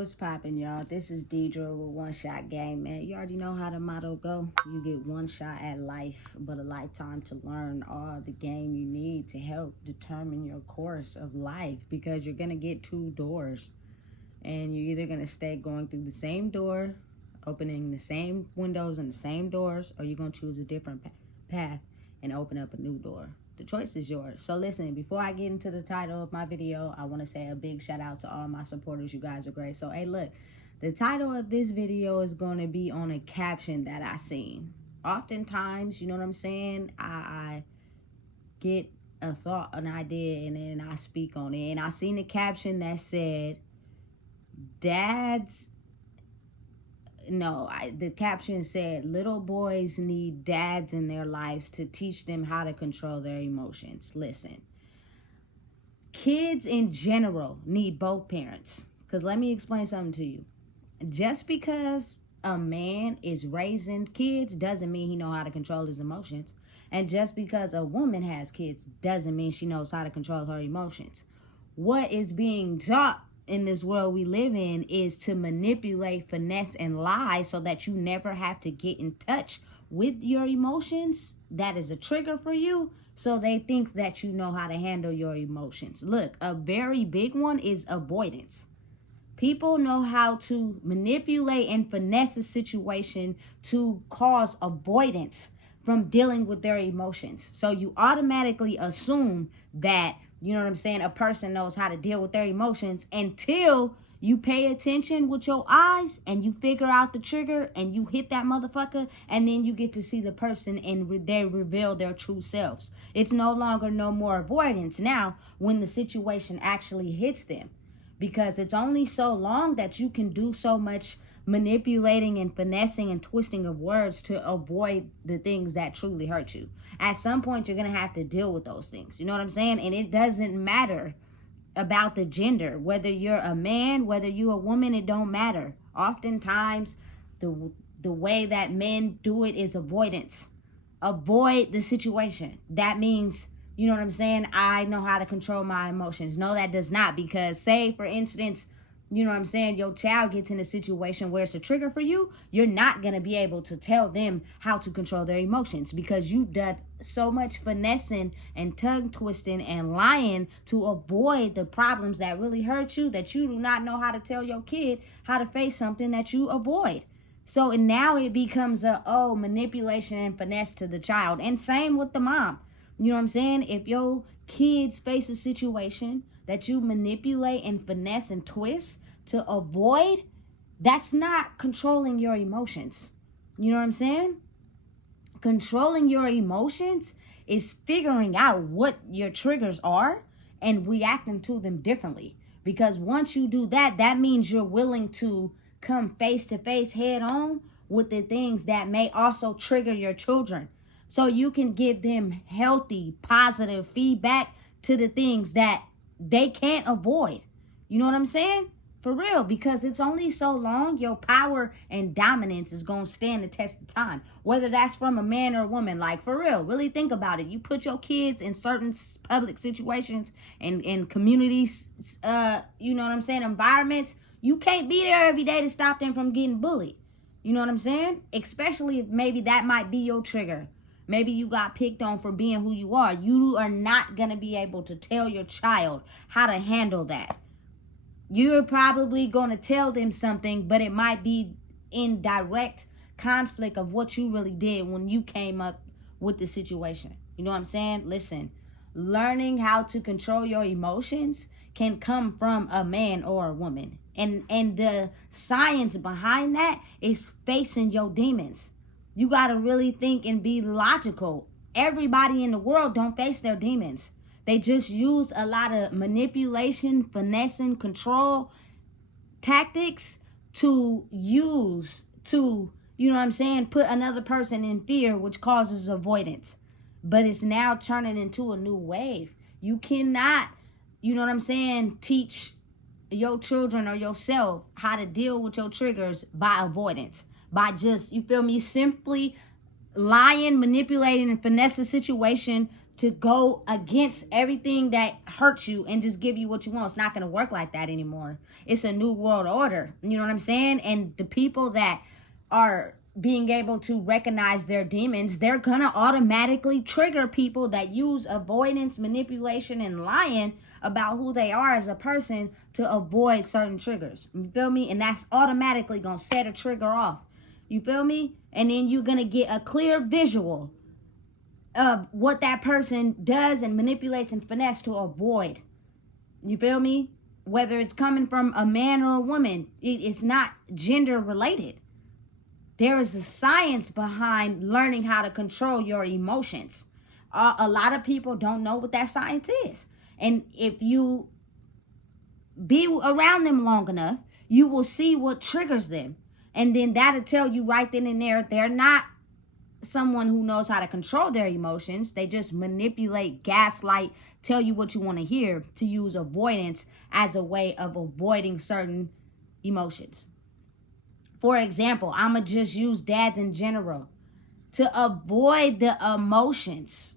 What's poppin', y'all? This is Deidre with One Shot Game, man. You already know how the motto go. You get one shot at life, but a lifetime to learn all the game you need to help determine your course of life, because you're gonna get two doors, and you're either gonna stay going through the same door, opening the same windows and the same doors, or you're gonna choose a different path and open up a new door. The choice is yours. So listen, before I get into the title of my video, I want to say a big shout out to all my supporters. You guys are great. So hey, look, the title of this video is going to be on a caption that I seen. Oftentimes, you know what I'm saying, I get a thought, an idea, and then I speak on it. And I seen a caption that said, the caption said, little boys need dads in their lives to teach them how to control their emotions. Listen, kids in general need both parents. Because let me explain something to you. Just because a man is raising kids doesn't mean he knows how to control his emotions. And just because a woman has kids doesn't mean she knows how to control her emotions. What is being taught in this world we live in is to manipulate, finesse, and lie so that you never have to get in touch with your emotions. That is a trigger for you, so they think that you know how to handle your emotions. Look, a very big one is avoidance. People know how to manipulate and finesse a situation to cause avoidance from dealing with their emotions. So you automatically assume that, you know what I'm saying, a person knows how to deal with their emotions until you pay attention with your eyes and you figure out the trigger and you hit that motherfucker, and then you get to see the person and they reveal their true selves. It's no longer no more avoidance now when the situation actually hits them, because it's only so long that you can do so much manipulating and finessing and twisting of words to avoid the things that truly hurt you. At some point, you're going to have to deal with those things. You know what I'm saying? And it doesn't matter about the gender. Whether you're a man, whether you're a woman, it don't matter. Oftentimes, the way that men do it is avoidance. Avoid the situation. That means, you know what I'm saying, I know how to control my emotions. No, that does not. Because say, for instance, you know what I'm saying, your child gets in a situation where it's a trigger for you, you're not going to be able to tell them how to control their emotions, because you've done so much finessing and tongue twisting and lying to avoid the problems that really hurt you, that you do not know how to tell your kid how to face something that you avoid. So now it becomes manipulation and finesse to the child. And same with the mom. You know what I'm saying? If your kids face a situation that you manipulate and finesse and twist to avoid, that's not controlling your emotions. You know what I'm saying? Controlling your emotions is figuring out what your triggers are and reacting to them differently. Because once you do that, that means you're willing to come face to face, head on with the things that may also trigger your children. So you can give them healthy, positive feedback to the things that they can't avoid. You know what I'm saying? For real, because it's only so long your power and dominance is going to stand the test of time. Whether that's from a man or a woman. Like, for real, really think about it. You put your kids in certain public situations and communities, you know what I'm saying, environments. You can't be there every day to stop them from getting bullied. You know what I'm saying? Especially if maybe that might be your trigger. Maybe you got picked on for being who you are. You are not going to be able to tell your child how to handle that. You're probably going to tell them something, but it might be in direct conflict of what you really did when you came up with the situation. You know what I'm saying? Listen, learning how to control your emotions can come from a man or a woman. And the science behind that is facing your demons. You got to really think and be logical. Everybody in the world don't face their demons. They just use a lot of manipulation, finessing, control tactics to use to, you know what I'm saying, put another person in fear, which causes avoidance. But it's now turning into a new wave. You cannot, you know what I'm saying, teach your children or yourself how to deal with your triggers by avoidance. By just, you feel me, simply lying, manipulating, and finesse a situation to go against everything that hurts you and just give you what you want. It's not going to work like that anymore. It's a new world order. You know what I'm saying? And the people that are being able to recognize their demons, they're going to automatically trigger people that use avoidance, manipulation, and lying about who they are as a person to avoid certain triggers. You feel me? And that's automatically going to set a trigger off. You feel me? And then you're going to get a clear visual of what that person does and manipulates and finesse to avoid. You feel me? Whether it's coming from a man or a woman, it's not gender related. There is a science behind learning how to control your emotions. A lot of people don't know what that science is. And if you be around them long enough, you will see what triggers them. And then that'll tell you right then and there, they're not someone who knows how to control their emotions. They just manipulate, gaslight, tell you what you want to hear, to use avoidance as a way of avoiding certain emotions. For example, I'm going to just use dads in general. To avoid the emotions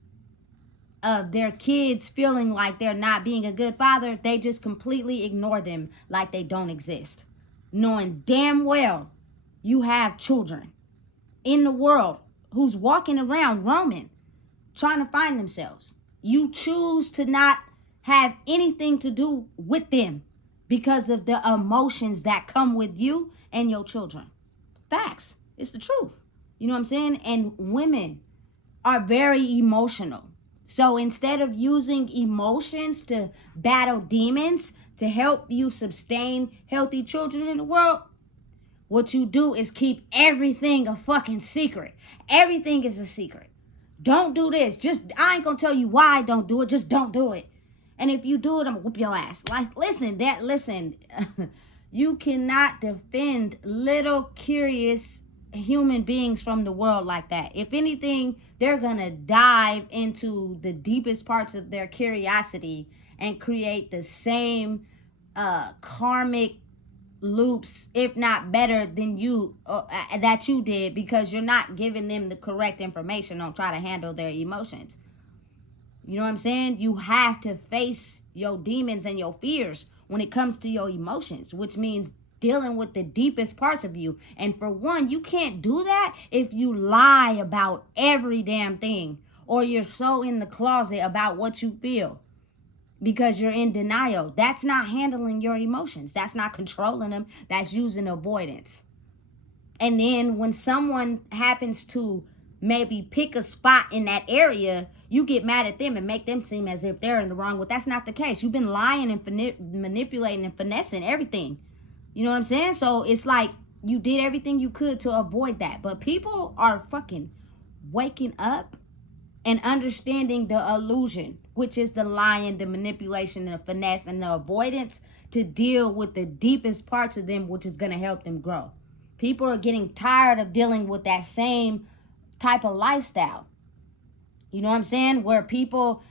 of their kids feeling like they're not being a good father, they just completely ignore them like they don't exist. Knowing damn well you have children in the world who's walking around roaming, trying to find themselves. You choose to not have anything to do with them because of the emotions that come with you and your children. Facts. It's the truth. You know what I'm saying? And women are very emotional. So instead of using emotions to battle demons, to help you sustain healthy children in the world, what you do is keep everything a fucking secret. Everything is a secret. Don't do this. I ain't gonna tell you why I don't do it. Just don't do it. And if you do it, I'm gonna whoop your ass. Like, listen, you cannot defend little curious human beings from the world like that. If anything, they're gonna dive into the deepest parts of their curiosity and create the same karmic loops, if not better than you that you did, because you're not giving them the correct information on try to handle their emotions. You know what I'm saying? You have to face your demons and your fears when it comes to your emotions, which means dealing with the deepest parts of you. And for one, you can't do that if you lie about every damn thing, or you're so in the closet about what you feel because you're in denial. That's not handling your emotions. That's not controlling them. That's using avoidance. And then when someone happens to maybe pick a spot in that area, you get mad at them and make them seem as if they're in the wrong. But that's not the case. You've been lying and manipulating and finessing everything. You know what I'm saying? So it's like you did everything you could to avoid that. But people are fucking waking up and understanding the illusion, which is the lying, the manipulation, the finesse, and the avoidance, to deal with the deepest parts of them, which is going to help them grow. People are getting tired of dealing with that same type of lifestyle. You know what I'm saying? Where people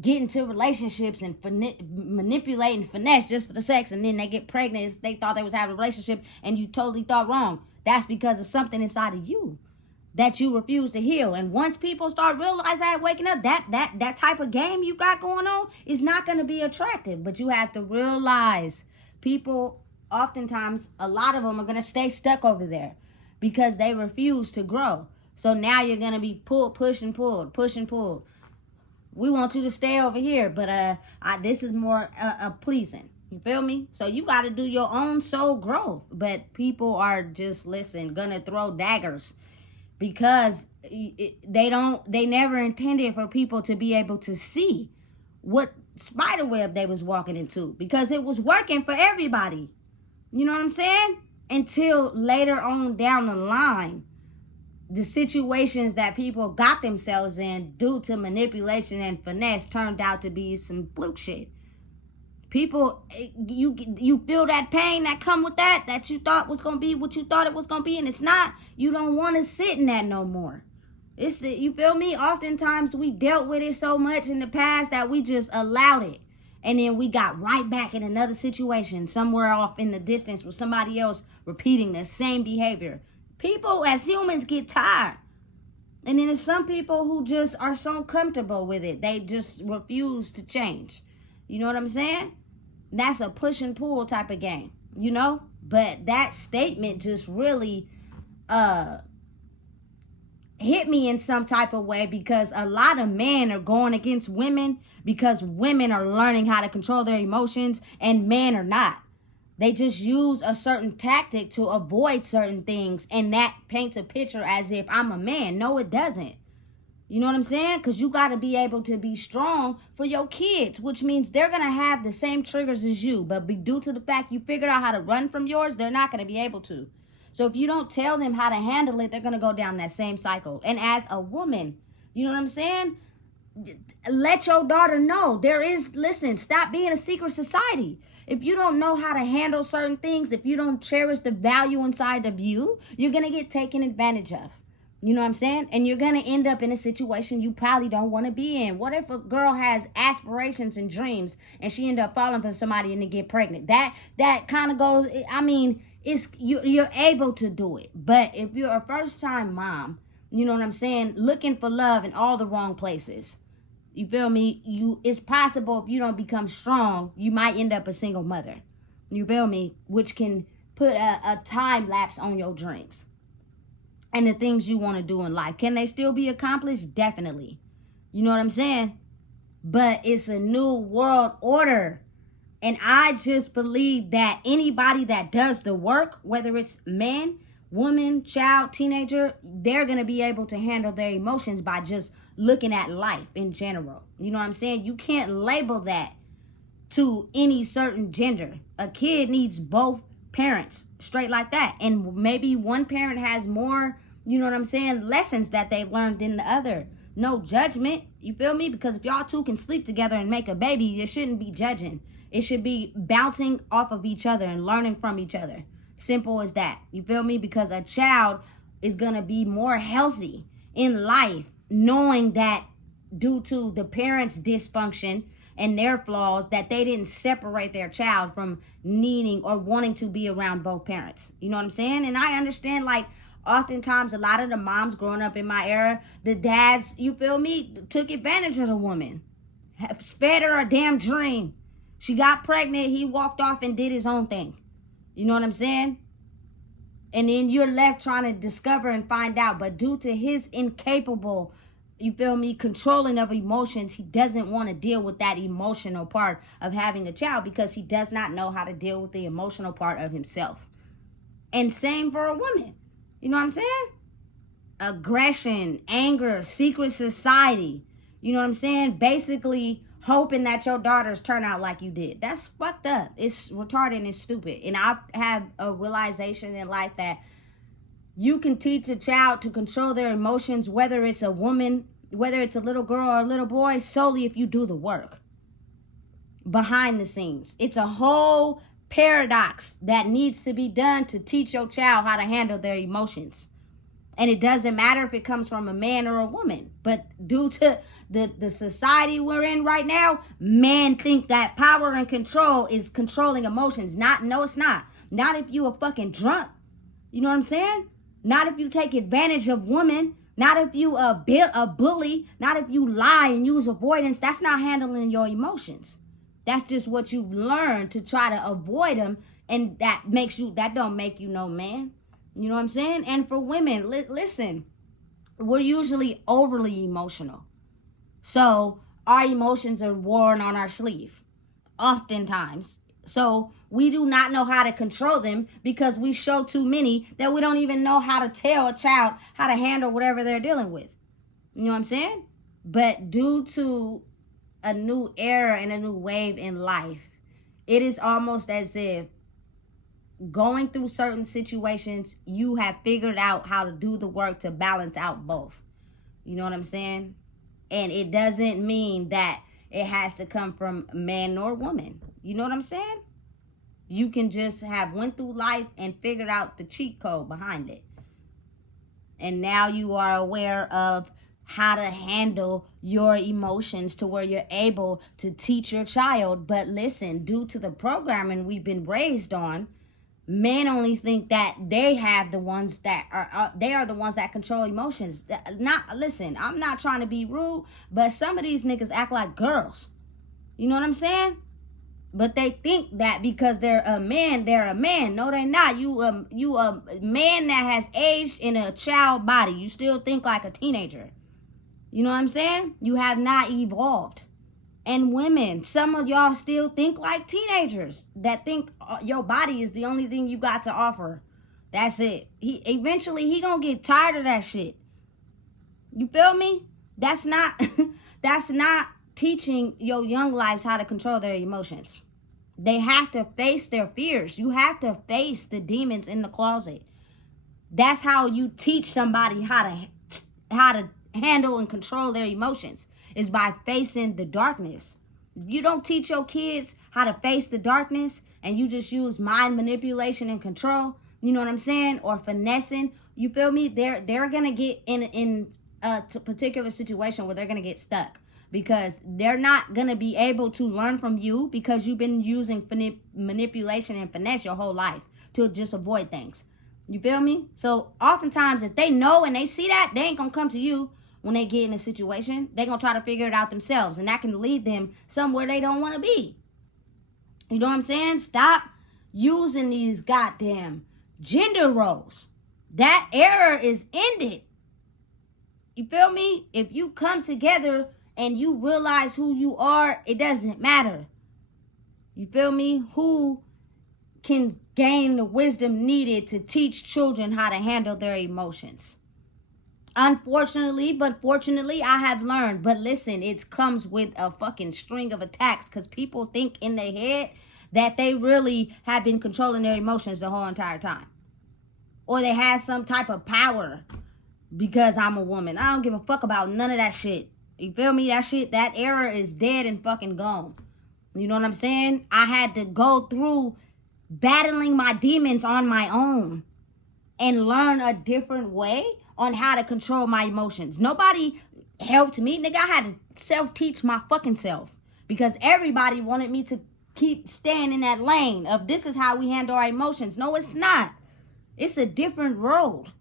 get into relationships and manipulate and finesse just for the sex, and then they get pregnant. They thought they was having a relationship, and you totally thought wrong. That's because of something inside of you that you refuse to heal. And once people start realizing that, waking up, that type of game you got going on is not going to be attractive. But you have to realize people, oftentimes, a lot of them are going to stay stuck over there because they refuse to grow. So now you're going to be push and pulled. We want you to stay over here, but this is more pleasing. You feel me? So you got to do your own soul growth. But people are just, gonna throw daggers because they never intended for people to be able to see what spider web they was walking into, because it was working for everybody. You know what I'm saying? Until later on down the line, the situations that people got themselves in due to manipulation and finesse turned out to be some fluke shit. People, you feel that pain that come with that you thought was going to be what you thought it was going to be, and it's not. You don't want to sit in that no more. You feel me? Oftentimes we dealt with it so much in the past that we just allowed it. And then we got right back in another situation somewhere off in the distance with somebody else repeating the same behavior. People as humans get tired. And then there's some people who just are so comfortable with it. They just refuse to change. You know what I'm saying? That's a push and pull type of game, you know? But that statement just really hit me in some type of way, because a lot of men are going against women because women are learning how to control their emotions and men are not. They just use a certain tactic to avoid certain things, and that paints a picture as if I'm a man. No, it doesn't. You know what I'm saying? Because you got to be able to be strong for your kids, which means they're going to have the same triggers as you. But due to the fact you figured out how to run from yours, they're not going to be able to. So if you don't tell them how to handle it, they're going to go down that same cycle. And as a woman, you know what I'm saying? Let your daughter know listen, stop being a secret society. If you don't know how to handle certain things, if you don't cherish the value inside of you, you're going to get taken advantage of. You know what I'm saying? And you're going to end up in a situation you probably don't want to be in. What if a girl has aspirations and dreams and she end up falling for somebody and they get pregnant? That kind of goes, I mean, you're able to do it. But if you're a first time mom, you know what I'm saying, looking for love in all the wrong places. You feel me? It's possible if you don't become strong, you might end up a single mother. You feel me? Which can put a time lapse on your dreams and the things you want to do in life. Can they still be accomplished? Definitely. You know what I'm saying? But it's a new world order. And I just believe that anybody that does the work, whether it's man, woman, child, teenager, they're going to be able to handle their emotions by just looking at life in general. You know what I'm saying? You can't label that to any certain gender. A kid needs both parents, straight like that. And maybe one parent has more, you know what I'm saying, lessons that they've learned than the other. No judgment, you feel me? Because if y'all two can sleep together and make a baby, you shouldn't be judging. It should be bouncing off of each other and learning from each other. Simple as that. You feel me? Because a child is going to be more healthy in life, knowing that due to the parents' dysfunction and their flaws, that they didn't separate their child from needing or wanting to be around both parents. You know what I'm saying? And I understand, like, oftentimes a lot of the moms growing up in my era, the dads, you feel me, took advantage of the woman, sped her a damn dream. She got pregnant, he walked off and did his own thing. You know what I'm saying? And then you're left trying to discover and find out. But due to his incapable, you feel me, controlling of emotions, he doesn't want to deal with that emotional part of having a child because he does not know how to deal with the emotional part of himself. And same for a woman. You know what I'm saying? Aggression, anger, secret society. You know what I'm saying? Basically hoping that your daughters turn out like you did. That's fucked up. It's retarded and it's stupid. And I have a realization in life that you can teach a child to control their emotions, whether it's a woman, whether it's a little girl or a little boy, solely if you do the work behind the scenes. It's a whole paradox that needs to be done to teach your child how to handle their emotions. And it doesn't matter if it comes from a man or a woman. But due to the society we're in right now, men think that power and control is controlling emotions. No, it's not. Not if you a fucking drunk. You know what I'm saying? Not if you take advantage of women. Not if you a bully. Not if you lie and use avoidance. That's not handling your emotions. That's just what you've learned to try to avoid them. And that don't make you no man. You know what I'm saying? And for women, listen, we're usually overly emotional. So our emotions are worn on our sleeve, oftentimes. So we do not know how to control them because we show too many that we don't even know how to tell a child how to handle whatever they're dealing with. You know what I'm saying? But due to a new era and a new wave in life, it is almost as if going through certain situations, you have figured out how to do the work to balance out both. You know what I'm saying? And it doesn't mean that it has to come from man nor woman. You know what I'm saying? You can just have went through life and figured out the cheat code behind it. And now you are aware of how to handle your emotions to where you're able to teach your child. But listen, due to the programming we've been raised on, Men only think that they have the ones that are they are the ones that control emotions. Not listen, I'm not trying to be rude, but some of these niggas act like girls. You know what I'm saying? But they think that because they're a man, they're a man. No, they're not. You a man that has aged in a child body. You still think like a teenager. You know what I'm saying? You have not evolved. And women, some of y'all still think like teenagers that think your body is the only thing you got to offer. That's it. He gonna get tired of that shit. You feel me? That's not that's not teaching your young lives how to control their emotions. They have to face their fears. You have to face the demons in the closet. That's how you teach somebody how to handle and control their emotions, is by facing the darkness. You don't teach your kids how to face the darkness and you just use mind manipulation and control, you know what I'm saying, or finessing, you feel me? They're gonna get in a particular situation where they're gonna get stuck, because they're not gonna be able to learn from you because you've been using manipulation and finesse your whole life to just avoid things. You feel me? So oftentimes if they know and they see that, they ain't gonna come to you. When they get in a situation, they're going to try to figure it out themselves. And that can lead them somewhere they don't want to be. You know what I'm saying? Stop using these goddamn gender roles. That era is ended. You feel me? If you come together and you realize who you are, it doesn't matter. You feel me? Who can gain the wisdom needed to teach children how to handle their emotions? Unfortunately, but fortunately, I have learned. But listen, it comes with a fucking string of attacks, because people think in their head that they really have been controlling their emotions the whole entire time. Or they have some type of power because I'm a woman. I don't give a fuck about none of that shit. You feel me? That era is dead and fucking gone. You know what I'm saying? I had to go through battling my demons on my own and learn a different way on how to control my emotions. Nobody helped me. Nigga, I had to self-teach my fucking self, because everybody wanted me to keep staying in that lane of this is how we handle our emotions. No, it's not. It's a different road.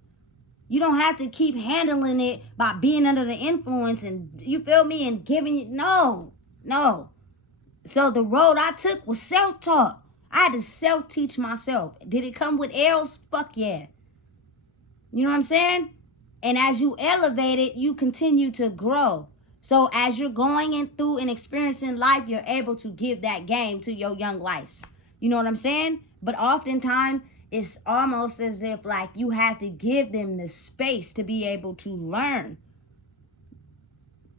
You don't have to keep handling it by being under the influence and, you feel me, and giving it. No. So the road I took was self-taught. I had to self-teach myself. Did it come with L's? Fuck yeah. You know what I'm saying? And as you elevate it, you continue to grow. So as you're going in through and experiencing life, you're able to give that game to your young lives. You know what I'm saying? But oftentimes, it's almost as if like you have to give them the space to be able to learn.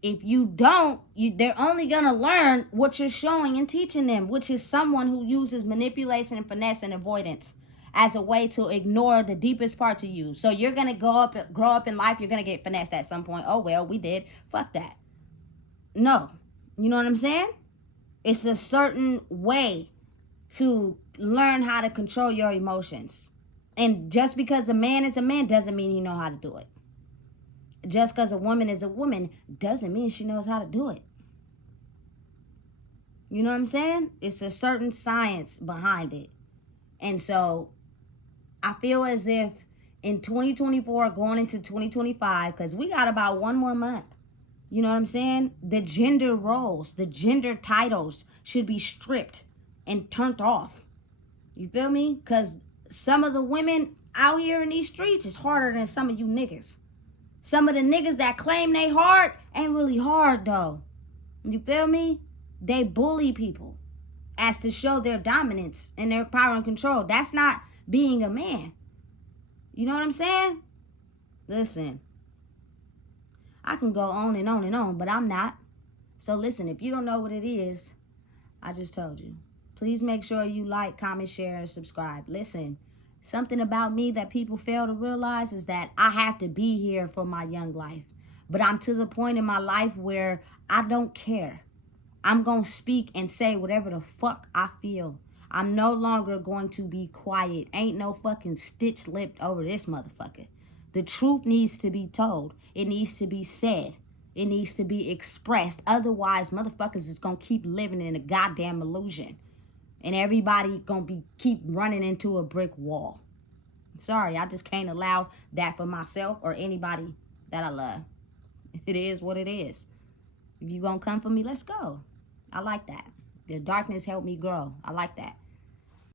If you don't, they're only going to learn what you're showing and teaching them, which is someone who uses manipulation and finesse and avoidance as a way to ignore the deepest parts of you. So you're going to grow up in life, you're going to get finessed at some point. Oh, well, we did. Fuck that. No. You know what I'm saying? It's a certain way to learn how to control your emotions. And just because a man is a man doesn't mean he knows how to do it. Just because a woman is a woman doesn't mean she knows how to do it. You know what I'm saying? It's a certain science behind it. And so I feel as if in 2024 going into 2025, because we got about one more month, you know what I'm saying? The gender roles, the gender titles should be stripped and turned off. You feel me? Because some of the women out here in these streets is harder than some of you niggas. Some of the niggas that claim they hard ain't really hard though. You feel me? They bully people as to show their dominance and their power and control. That's not being a man. You know what I'm saying? Listen, I can go on and on and on, but I'm not. So listen, if you don't know what it is, I just told you. Please make sure you like, comment, share, and subscribe. Listen, something about me that people fail to realize is that I have to be here for my young life. But I'm to the point in my life where I don't care. I'm going to speak and say whatever the fuck I feel. I'm no longer going to be quiet. Ain't no fucking stitch-lipped over this motherfucker. The truth needs to be told. It needs to be said. It needs to be expressed. Otherwise, motherfuckers is going to keep living in a goddamn illusion. And everybody gonna keep running into a brick wall. Sorry, I just can't allow that for myself or anybody that I love. It is what it is. If you gonna come for me, let's go. I like that. The darkness helped me grow. I like that.